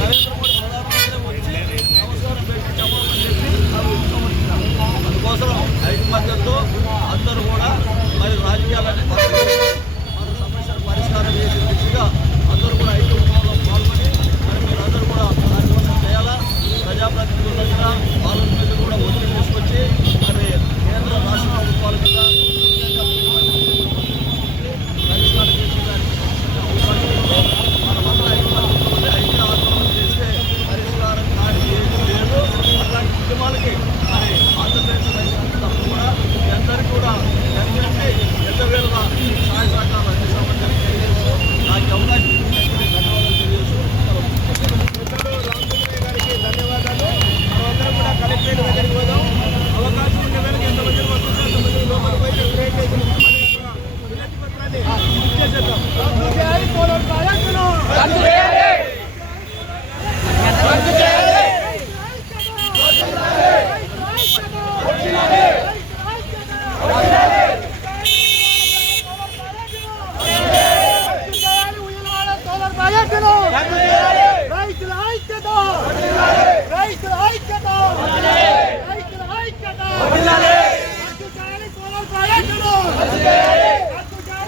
నరేంద్ర మోడీ ప్రధానమంత్రి వచ్చి నమస్కారం పెట్టి చెప్పమని చెప్పి అందుకోసం ఐకమత్యంతో అందరూ కూడా మరి రాజకీయాలని పక్కన సమస్యలు మన పరిష్కారం చేసే దిశగా అందరూ కూడా ఐక్యంలో పాల్గొని మరి మీరందరూ కూడా దానికోసం చేయాలా ప్రజాప్రతినిధుల దగ్గర పాలన మీద కూడా ఒత్తిడి తీసుకొచ్చి మరి కేంద్ర రాష్ట్ర ప్రభుత్వాల మీద ముఖ్యంగా పరిష్కారం చేసే దానికి అవకాశం ఉంది. మనమంతా ఐకమత్యంతో ఉండి ఐక్య ఆందోళన చేస్తే పరిష్కారం కాని ఏమీ లేదు అలాంటి ఉద్యమాలకి మరి ఆంధ్రప్రదేశ్ రైతులు తప్పకుండా మీ అందరికీ కూడా దయచేసి ఎంత వేలుగా సహాయ సహకారాలు అందిస్తామని చెప్పి తెలియజేస్తూ నాకు ఈ అవకాశం ఇచ్చినందుకు ధన్యవాదాలు తెలియజేస్తూ పెద్దలు రామచంద్రయ్య గారికి ధన్యవాదాలు మనమందరం కూడా కలెక్టరేట్ దగ్గరికి పోదాం అవకాశం ఉన్న వేళకి ఎంతమంది వస్తుందో అంతమంది లోపలికి పోయి కలెక్టరేట్ దగ్గరికి మన యొక్క వినతి పత్రాన్ని ఇచ్చేసేద్దాం రద్దు చేయాలి పోలవరం ప్రాజెక్టును రద్దు చేయాలి రద్దు చేయాలి రైతుల ఐక్యత రైతుల ఐక్యత రైతుల ఐక్యత రద్దు చేయాలి సోలార్ ప్రాజెక్టును రద్దు చేయాలి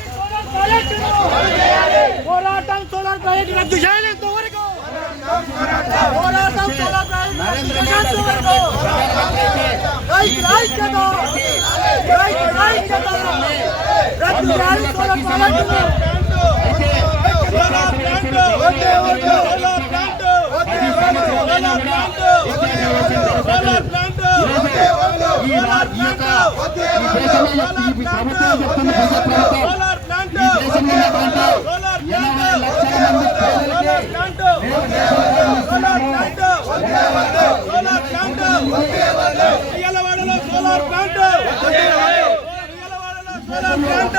సోలార్ ప్రాజెక్టును పోరాటం సోలార్ ప్రాజెక్టు రద్దు చేయాలంత వరకు పోరాటం సోలార్ ప్రాజెక్టు వరకు రైతుల ఐక్యత రైతుల ఐక్యత రద్దు చేయాలి సోలార్ ప్రాజెక్టును solar plant okay okay solar plant okay okay solar plant solar plant okay okay solar plant okay okay solar plant solar plant solar plant solar plant solar plant solar plant ఉయ్యాలవాడలో solar plant ఉయ్యాలవాడలో solar plant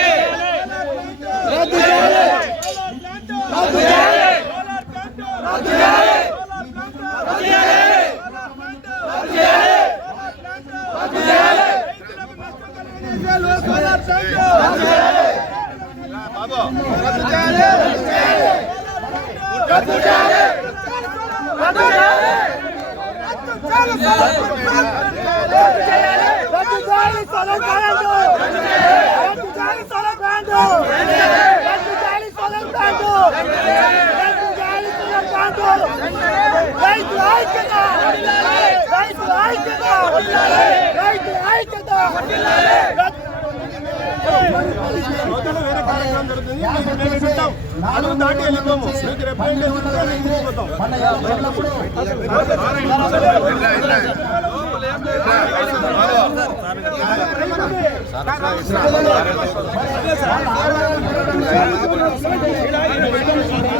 రద్దు చేయాలి రద్దు చేయాలి రద్దు చేయాలి రద్దు చేయాలి రద్దు చేయాలి రద్దు చేయాలి రైతులకు నష్టం కలిగించే సోలార్ ప్లాంట్ రద్దు చేయాలి బాబు రద్దు చేయాలి రద్దు చేయాలి రద్దు చేయాలి రద్దు చేయాలి రద్దు చేయాలి సోలార్ ప్లాంట్ రద్దు చేయాలి సోలార్ ప్లాంట్ రద్దు చేయాలి సోలార్ ప్లాంట్ రద్దు చేయాలి సోలార్ ప్లాంట్ రైతుల ఐక్యత రైతుల ఐక్యత ఐక్యత వేరే కార్యక్రమం జరుగుతుంది మేము పెట్టాం దాటి వెళ్ళిపోము మీకు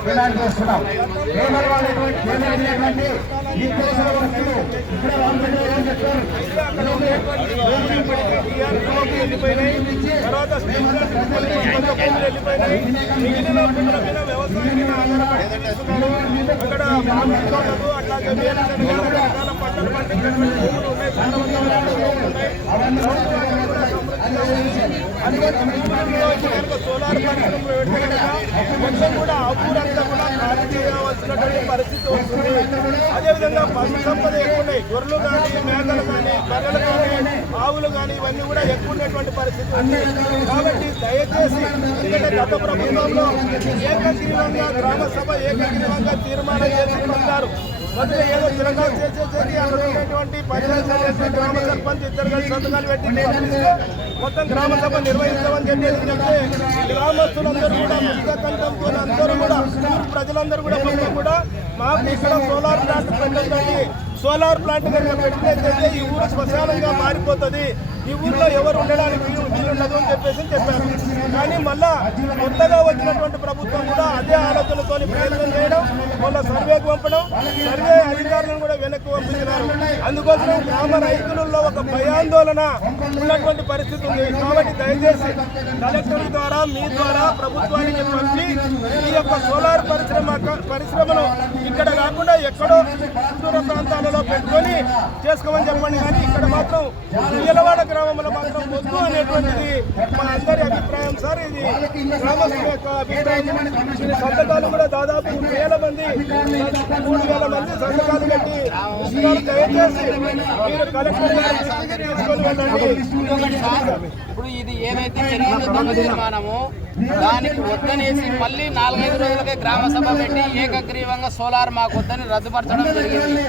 డిమాండ్ చేస్తున్నాం కేంద్ర వాళ్ళటువంటి ఈ ఇక్కడ రామచంద్ర చెప్పారు తర్వాత స్పీకర్ భూములు వెళ్ళిపోయినాయి మిగిలిన భూముల మీద వ్యవసాయం అక్కడ మామిడితోటలు అట్లాగే పంటలు భూములు ఉన్నాయి ఉన్నాయి. కూడా సోలార్ పరిశ్రమలు పెడితే కనుక మొత్తం కూడా అప్పుడంతా కూడా చేయవలసినటువంటి పరిస్థితి వస్తుంది. అదేవిధంగా పశు సంపద ఎక్కువ ఉన్నాయి గొర్రెలు కానీ మేకలు కానీ బర్రెలు కానీ ఆవులు కానీ ఇవన్నీ కూడా ఎక్కువ ఉన్నటువంటి పరిస్థితి ఉంది. కాబట్టి దయచేసి ఎందుకంటే గత ప్రభుత్వంలో ఏకగ్రీవంగా గ్రామ సభ ఏకగ్రీవంగా తీర్మానం చేసి పంపారు మొదట ఏదో తిరగాలు చేసేసేది అక్కడ ఉన్నటువంటి పంచాయతీ గ్రామ సర్పంచ్ ఇద్దరు కలిసి సంతకాలు పెట్టి మొత్తం గ్రామ సభ నిర్వహించమని చెప్పేది చెప్తే గ్రామస్తులందరూ కూడా ముఖ్య కంఠంతో అందరూ కూడా ప్రజలందరూ కూడా కూడా మాకు ఇక్కడ సోలార్ ప్లాంట్ పెట్టండి. సోలార్ ప్లాంట్ కనుక పెట్టినట్లయితే ఈ ఊరు శ్మశానంగా మారిపోతుంది. ఈ ఊర్లో ఎవరు ఉండడానికి వీలుండదు అని చెప్పేసి చెప్పారు. కానీ మళ్ళా కొత్తగా వచ్చినటువంటి ప్రభుత్వం కూడా అదే ఆలోచనతో ప్రయత్నం చేయడం మళ్ళీ సర్వేకు పంపడం సర్వే అధికారులను కూడా వెనక్కి పంపించినారు అందుకోసం గ్రామ రైతులలో ఒక భయాందోళన ఉన్నటువంటి పరిస్థితి ఉంది. కాబట్టి దయచేసి కలెక్టర్ ద్వారా మీ ద్వారా ప్రభుత్వానికి పంపి ఈ యొక్క సోలార్ పరిశ్రమ పరిశ్రమను ఇక్కడ కాకుండా ఎక్కడో దూర ప్రాంతాల్లో పెట్టుకొని చేసుకోమని చెప్పండి. కానీ ఇక్కడ మాత్రం నిలవాడ గ్రామంలో మాత్రం వద్దు అనేటువంటిది మా అందరి అభిప్రాయం సార్. ఇది గ్రామస్తుల యొక్క అభిప్రాయం. సంతకాలు కూడా దాదాపు వేల మంది మూడు వేల మంది సంతకాలు కట్టి దయచేసి మీరు కలెక్టర్ తీసుకొని వెళ్ళండి. ఇప్పుడు ఇది ఏదైతే జరిగిందో దొంగ తీర్మానము దానికి వద్దనేసి మళ్ళీ నాలుగైదు రోజులకే గ్రామ సభ పెట్టి ఏకగ్రీవంగా సోలార్ మాకు వద్దని రద్దుపరచడం జరిగింది.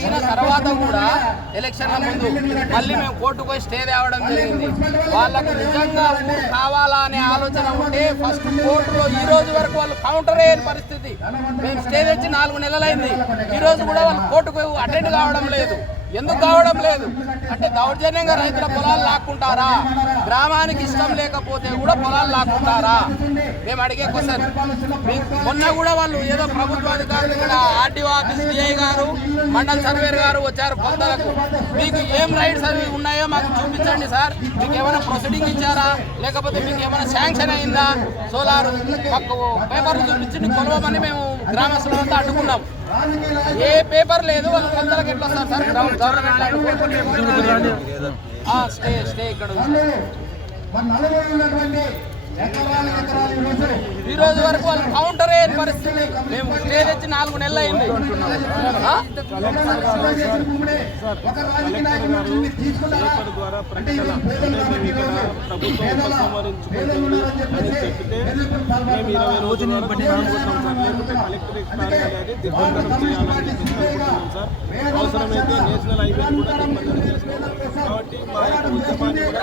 జరిగిన తర్వాత కూడా ఎలక్షన్ల ముందు మళ్ళీ మేము కోర్టుకు పోయి స్టే తేవడం జరిగింది. వాళ్ళకు నిజంగా ఊరు కావాలా అనే ఆలోచన ఉంటే ఫస్ట్ కోర్టులో ఈ రోజు వరకు వాళ్ళు కౌంటర్ అయ్యే పరిస్థితి. మేము స్టే తెచ్చి నాలుగు నెలలైంది. ఈ రోజు కూడా వాళ్ళు కోర్టుకు అటెండ్ కావడం లేదు. ఎందుకు కావడం లేదు? అంటే దౌర్జన్యంగా రైతుల పొలాలు లాక్కుంటారా? గ్రామానికి ఇష్టం లేకపోతే కూడా పొలాలు లాక్కుంటారా? మేము అడిగే క్వశ్చన్. మొన్న కూడా వాళ్ళు ఏదో ప్రభుత్వ అధికారులు ఇక్కడ ఆర్టీఓ ఆఫీస్ డిఐ గారు మండల సర్వేర్ గారు వచ్చారు పొందలకు మీకు ఏం రైట్స్ అవి ఉన్నాయో మాకు చూపించండి సార్. మీకు ఏమైనా ప్రొసీడింగ్ ఇచ్చారా? లేకపోతే మీకు ఏమైనా శాంక్షన్ అయిందా? సోలార్ మాకు పేపర్లు చూపించి కొలవమని మేము గ్రామస్తులంతా అడ్డుకున్నాం. ఏ పేపర్ లేదు వాళ్ళు కొందరికి ఎట్లా వస్తారు సార్? గవ- గవర్నమెంట్ ఆ, స్టే స్టే ఇక్కడ. మన నలుగురు ఉన్నటువంటి ఈ రోజు వరకు వాళ్ళు కౌంటర్ అయ్యే పరిస్థితి? మేము స్టే తెచ్చి నాలుగు నెలలు అయింది. రాజకీయ అవసరమైతే నేషనల్ హైవే కూడా దిగ్బంధనం కాబట్టి మా యొక్క ఉద్యమాన్ని కూడా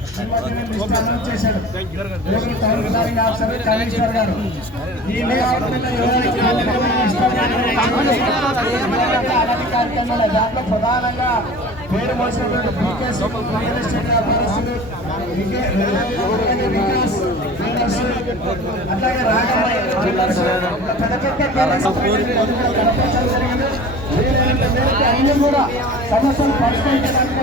అలాగే మా ఆఫీసర్ కమిషనర్ గారు ఈ దాంట్లో ప్రధానంగా పేరు మోసినటువంటి రియల్ ఎస్టేట్ వ్యాపారస్తులు వికాస్ అట్లాగే పెద్ద పెద్ద అన్ని కూడా సమస్యలు పరిష్కరించడానికి